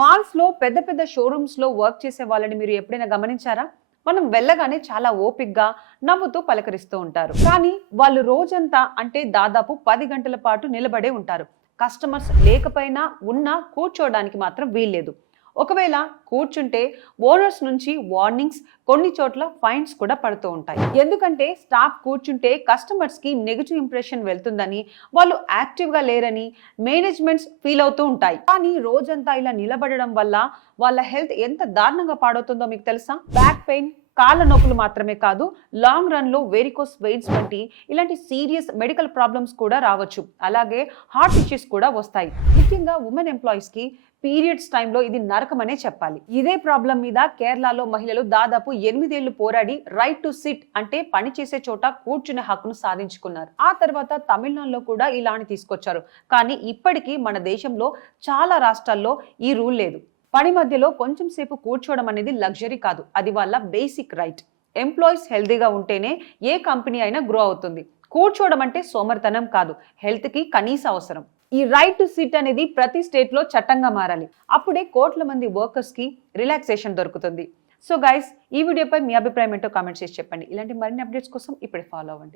Malls లో పెద్ద పెద్ద షోరూమ్స్ లో వర్క్ చేసే వాళ్ళని మీరు ఎప్పుడైనా గమనించారా? మనం వెళ్ళగానే చాలా ఓపిక్గా నవ్వుతూ పలకరిస్తూ ఉంటారు. కానీ వాళ్ళు రోజంతా అంటే దాదాపు 10 గంటల పాటు నిలబడే ఉంటారు. కస్టమర్స్ లేకపోయినా ఉన్నా కూర్చోవడానికి మాత్రం వీల్లేదు. ఒకవేళ కూర్చుంటే ఓనర్స్ నుంచి వార్నింగ్స్, కొన్ని చోట్ల ఫైన్స్ కూడా పడుతూ ఉంటాయి. ఎందుకంటే స్టాఫ్ కూర్చుంటే కస్టమర్స్ కి నెగిటివ్ ఇంప్రెషన్ వెళ్తుందని, వాళ్ళు యాక్టివ్ గా లేరని మేనేజ్మెంట్స్ ఫీల్ అవుతూ ఉంటాయి. కానీ రోజంతా ఇలా నిలబడడం వల్ల వాళ్ళ హెల్త్ ఎంత దారుణంగా పాడవుతుందో మీకు తెలుసా? బ్యాక్ పెయిన్, కాళ్ళ నొప్పులు మాత్రమే కాదు, లాంగ్ రన్ లో వెరికోస్ వెయిన్స్ వంటి ఇలాంటి సీరియస్ మెడికల్ ప్రాబ్లమ్స్ కూడా రావచ్చు. అలాగే హార్ట్ ఇష్యూస్ కూడా వస్తాయి. ముఖ్యంగా ఉమెన్ ఎంప్లాయీస్ కి పీరియడ్స్ టైంలో ఇది నరకమనే చెప్పాలి. ఇదే ప్రాబ్లం మీద కేరళలో మహిళలు దాదాపు 8 ఏళ్లు పోరాడి రైట్ టు సిట్ అంటే పని చేసే చోట కూర్చునే హక్కును సాధించుకున్నారు. ఆ తర్వాత తమిళనాడులో కూడా ఇలాంటి తీసుకొచ్చారు. కానీ ఇప్పటికీ మన దేశంలో చాలా రాష్ట్రాల్లో ఈ రూల్ లేదు. పని మధ్యలో కొంచెం సేపు కూర్చోవడం అనేది లగ్జరీ కాదు, అది వాళ్ళ బేసిక్ రైట్. ఎంప్లాయీస్ హెల్తీగా ఉంటేనే ఏ కంపెనీ అయినా గ్రో అవుతుంది. కూర్చోవడం అంటే సోమరితనం కాదు, హెల్త్ కి కనీస అవసరం. ఈ రైట్ టు సిట్ అనేది ప్రతి స్టేట్ లో చట్టంగా మారాలి. అప్పుడే కోట్ల మంది వర్కర్స్ కి రిలాక్సేషన్ దొరుకుతుంది. సో గైస్, ఈ వీడియోపై మీ అభిప్రాయం ఏంటో కామెంట్ చేసి చెప్పండి. ఇలాంటి మరిన్ని అప్డేట్స్ కోసం ఇప్పుడే ఫాలో అవ్వండి.